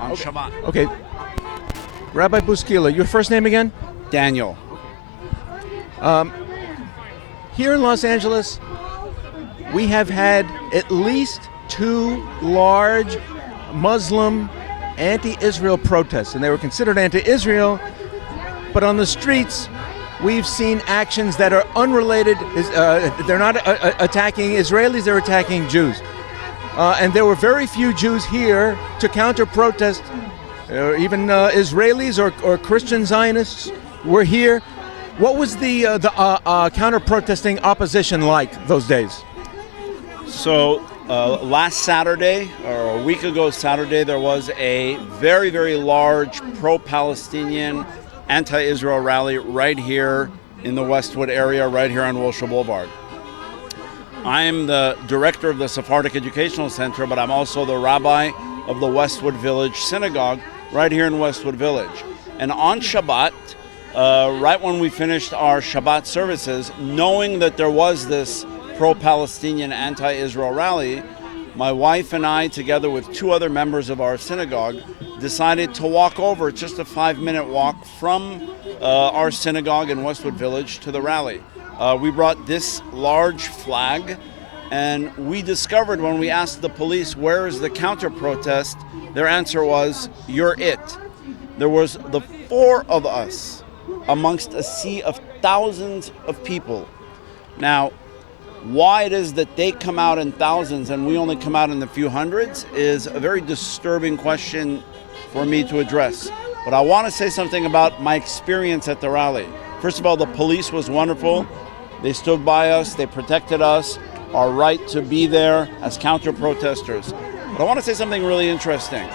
on Shabbat. Okay. Rabbi Buskila, your first name again? Daniel. Here in Los Angeles, we have had at least 2 large Muslim anti-Israel protests, and they were considered anti-Israel, but on the streets, we've seen actions that are unrelated. They're not attacking Israelis, they're attacking Jews. And there were very few Jews here to counter-protest. Even Israelis or Christian Zionists were here. What was the counter-protesting opposition like those days? So last Saturday, or a week ago Saturday, there was a very, very large pro-Palestinian, anti-Israel rally right here in the Westwood area, right here on Wilshire Boulevard. I'm the director of the Sephardic Educational Center, but I'm also the rabbi of the Westwood Village Synagogue right here in Westwood Village. And on Shabbat, right when we finished our Shabbat services, knowing that there was this pro-Palestinian anti-Israel rally, my wife and I, together with 2 other members of our synagogue, decided to walk over, just a 5-minute walk from our synagogue in Westwood Village to the rally. We brought this large flag, and we discovered when we asked the police, where is the counter-protest, their answer was, you're it. There was the 4 of us amongst a sea of thousands of people. Now, why it is that they come out in thousands and we only come out in the few hundreds is a very disturbing question for me to address. But I want to say something about my experience at the rally. First of all, the police was wonderful. They stood by us, they protected us, our right to be there as counter-protesters. But I want to say something really interesting.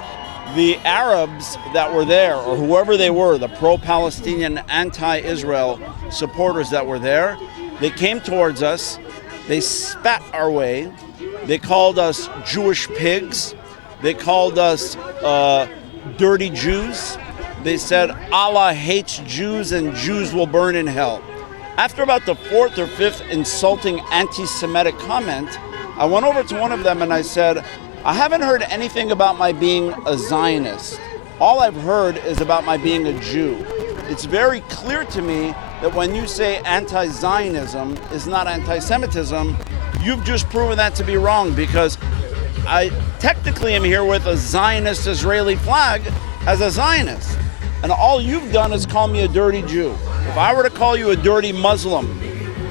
The Arabs that were there, or whoever they were, the pro-Palestinian, anti-Israel supporters that were there, they came towards us, they spat our way, they called us Jewish pigs, they called us dirty Jews, they said Allah hates Jews and Jews will burn in hell. After about the 4th or 5th insulting anti-Semitic comment, I went over to one of them and I said, I haven't heard anything about my being a Zionist. All I've heard is about my being a Jew. It's very clear to me that when you say anti-Zionism is not anti-Semitism, you've just proven that to be wrong, because I technically am here with a Zionist Israeli flag as a Zionist. And all you've done is call me a dirty Jew. If I were to call you a dirty Muslim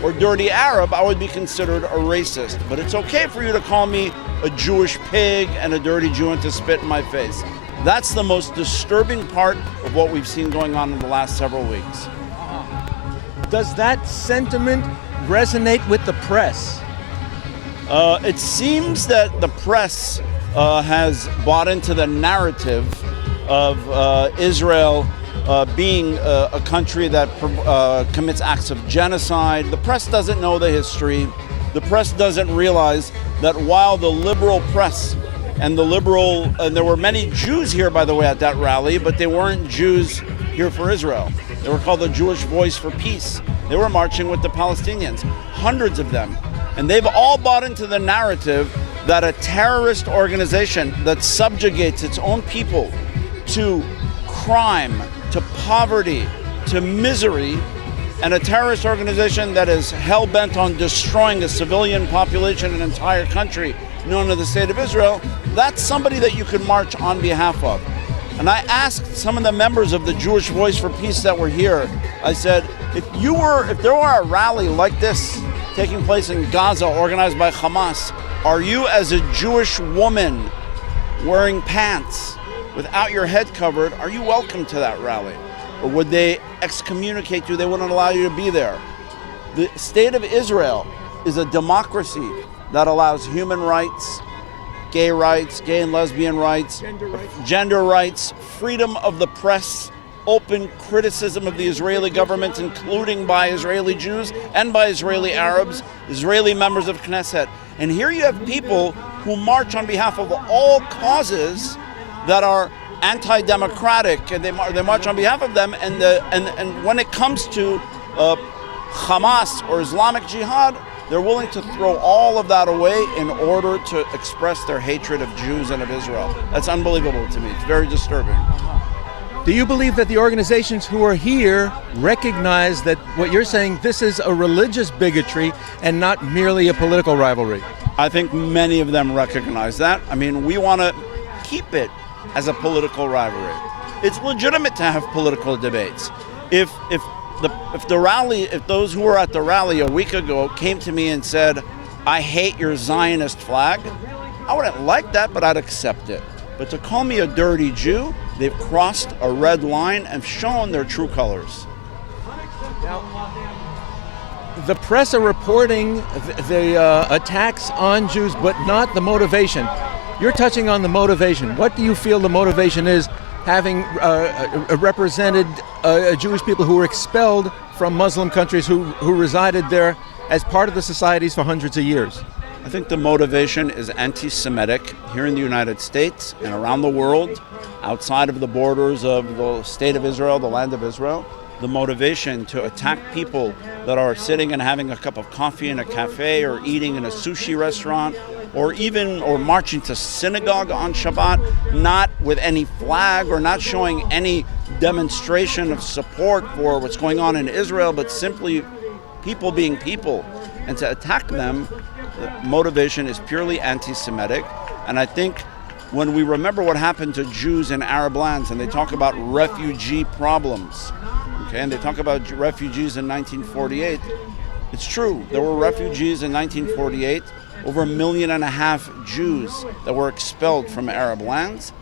or dirty Arab, I would be considered a racist. But it's okay for you to call me a Jewish pig and a dirty Jew and to spit in my face. That's the most disturbing part of what we've seen going on in the last several weeks. Does that sentiment resonate with the press? It seems that the press has bought into the narrative of Israel being a country that commits acts of genocide. The press doesn't know the history. The press doesn't realize that while the liberal press and there were many Jews here, by the way, at that rally, but they weren't Jews here for Israel. They were called the Jewish Voice for Peace. They were marching with the Palestinians, hundreds of them. And they've all bought into the narrative that a terrorist organization that subjugates its own people to crime, to poverty, to misery, and a terrorist organization that is hell-bent on destroying a civilian population in an entire country known as the State of Israel, that's somebody that you could march on behalf of. And I asked some of the members of the Jewish Voice for Peace that were here, I said, if there were a rally like this taking place in Gaza organized by Hamas, are you as a Jewish woman wearing pants without your head covered, are you welcome to that rally? Or would they excommunicate you? They wouldn't allow you to be there. The State of Israel is a democracy that allows human rights, gay and lesbian rights, gender rights, freedom of the press, open criticism of the Israeli government, including by Israeli Jews and by Israeli Arabs, Israeli members of Knesset. And here you have people who march on behalf of all causes that are anti-democratic, and they march on behalf of them. And when it comes to Hamas or Islamic Jihad, They're willing to throw all of that away in order to express their hatred of Jews and of Israel. That's unbelievable to me. It's very disturbing. Do you believe that the organizations who are here recognize that what you're saying, this is a religious bigotry and not merely a political rivalry? I think many of them recognize that. I mean, we want to keep it as a political rivalry. It's legitimate to have political debates. If those who were at the rally a week ago came to me and said, "I hate your Zionist flag," I wouldn't like that, but I'd accept it. But to call me a dirty Jew, they've crossed a red line and shown their true colors. Now, the press are reporting the attacks on Jews, but not the motivation. You're touching on the motivation. What do you feel the motivation is, having represented Jewish people who were expelled from Muslim countries who resided there as part of the societies for hundreds of years? I think the motivation is anti-Semitic here in the United States and around the world, outside of the borders of the state of Israel, the land of Israel. The motivation to attack people that are sitting and having a cup of coffee in a cafe or eating in a sushi restaurant or marching to synagogue on Shabbat, not with any flag or not showing any demonstration of support for what's going on in Israel, but simply people being people. And to attack them, the motivation is purely anti-Semitic. And I think when we remember what happened to Jews in Arab lands, and they talk about refugee problems, okay, and they talk about refugees in 1948, it's true. There were refugees in 1948, over 1.5 million Jews that were expelled from Arab lands.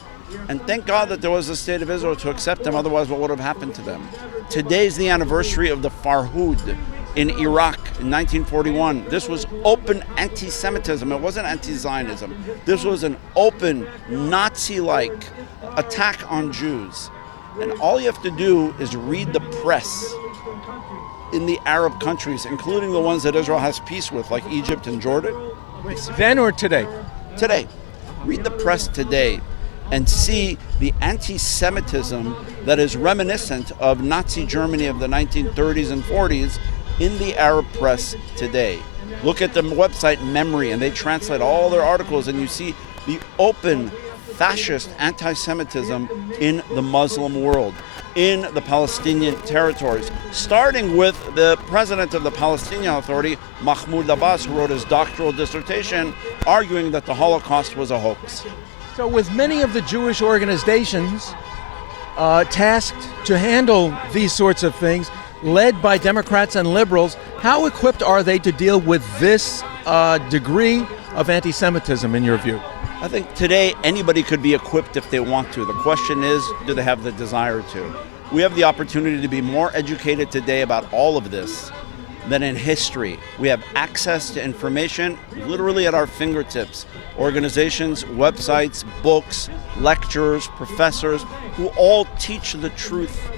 And thank God that there was a state of Israel to accept them, otherwise what would have happened to them? Today's the anniversary of the Farhud in Iraq in 1941. This was open anti-Semitism. It wasn't anti-Zionism. This was an open Nazi-like attack on Jews. And all you have to do is read the press in the Arab countries, including the ones that Israel has peace with, like Egypt and Jordan. Then or today? Today. Read the press today and see the anti-Semitism that is reminiscent of Nazi Germany of the 1930s and 40s in the Arab press today. Look at the website Memory, and they translate all their articles, and you see the open fascist anti-Semitism in the Muslim world, in the Palestinian territories, starting with the president of the Palestinian Authority, Mahmoud Abbas, who wrote his doctoral dissertation arguing that the Holocaust was a hoax. So with many of the Jewish organizations tasked to handle these sorts of things, led by Democrats and liberals, how equipped are they to deal with this degree of anti-Semitism in your view? I think today anybody could be equipped if they want to. The question is, do they have the desire to? We have the opportunity to be more educated today about all of this than in history. We have access to information literally at our fingertips. Organizations, websites, books, lecturers, professors who all teach the truth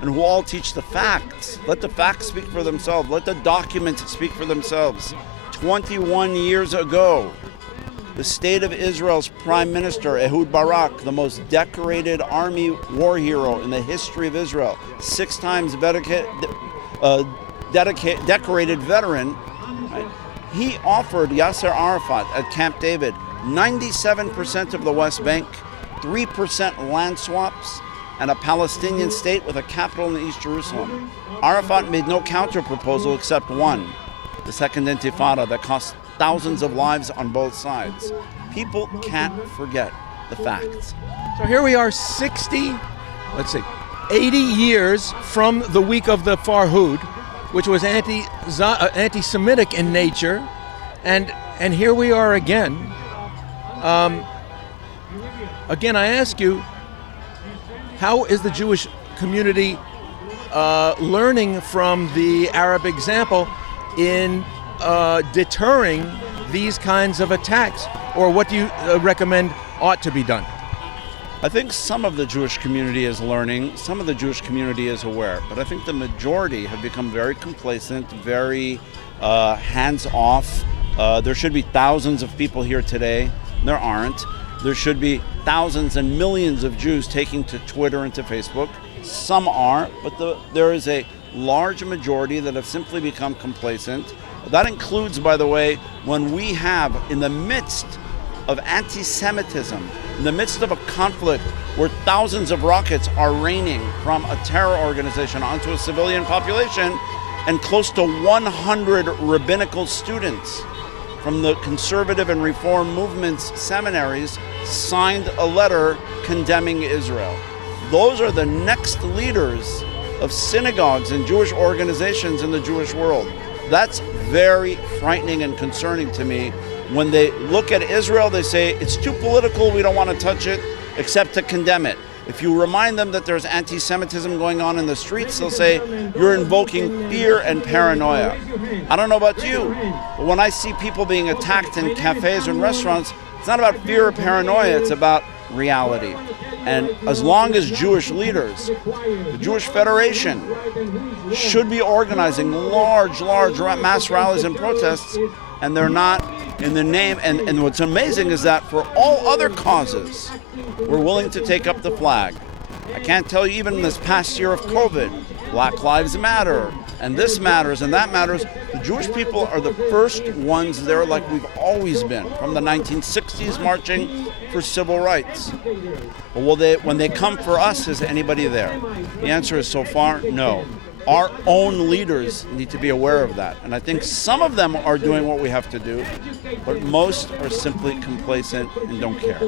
and who all teach the facts. Let the facts speak for themselves. Let the documents speak for themselves. 21 years ago, the state of Israel's Prime Minister, Ehud Barak, the most decorated army war hero in the history of Israel, 6 times decorated veteran, right? He offered Yasser Arafat at Camp David 97% of the West Bank, 3% land swaps, and a Palestinian state with a capital in East Jerusalem. Arafat made no counter-proposal except one, the Second Intifada, that cost thousands of lives on both sides. People can't forget the facts. So here we are 80 years from the week of the Farhud, which was anti-Semitic in nature, and here we are again. Again, I ask you, how is the Jewish community learning from the Arab example in deterring these kinds of attacks? Or what do you recommend ought to be done? I think some of the Jewish community is learning, some of the Jewish community is aware, but I think the majority have become very complacent, very hands-off. There should be thousands of people here today. There aren't. There should be thousands and millions of Jews taking to Twitter and to Facebook. Some are, but there is a large majority that have simply become complacent. That includes, by the way, when we have, in the midst of anti-Semitism, in the midst of a conflict where thousands of rockets are raining from a terror organization onto a civilian population, and close to 100 rabbinical students from the conservative and reform movements seminaries signed a letter condemning Israel. Those are the next leaders of synagogues and Jewish organizations in the Jewish world. That's very frightening and concerning to me. When they look at Israel, they say, it's too political, we don't want to touch it, except to condemn it. If you remind them that there's anti-Semitism going on in the streets, they'll say, you're invoking fear and paranoia. I don't know about you, but when I see people being attacked in cafes and restaurants, it's not about fear or paranoia, it's about reality. And as long as Jewish leaders, the Jewish Federation, should be organizing large mass rallies and protests, and they're not, in the name, and what's amazing is that for all other causes, we're willing to take up the flag. I can't tell you, even in this past year of COVID, Black Lives Matter, and this matters, and that matters. The Jewish people are the first ones there, like we've always been, from the 1960s marching for civil rights. But when they come for us, is anybody there? The answer is so far, no. Our own leaders need to be aware of that. And I think some of them are doing what we have to do, but most are simply complacent and don't care.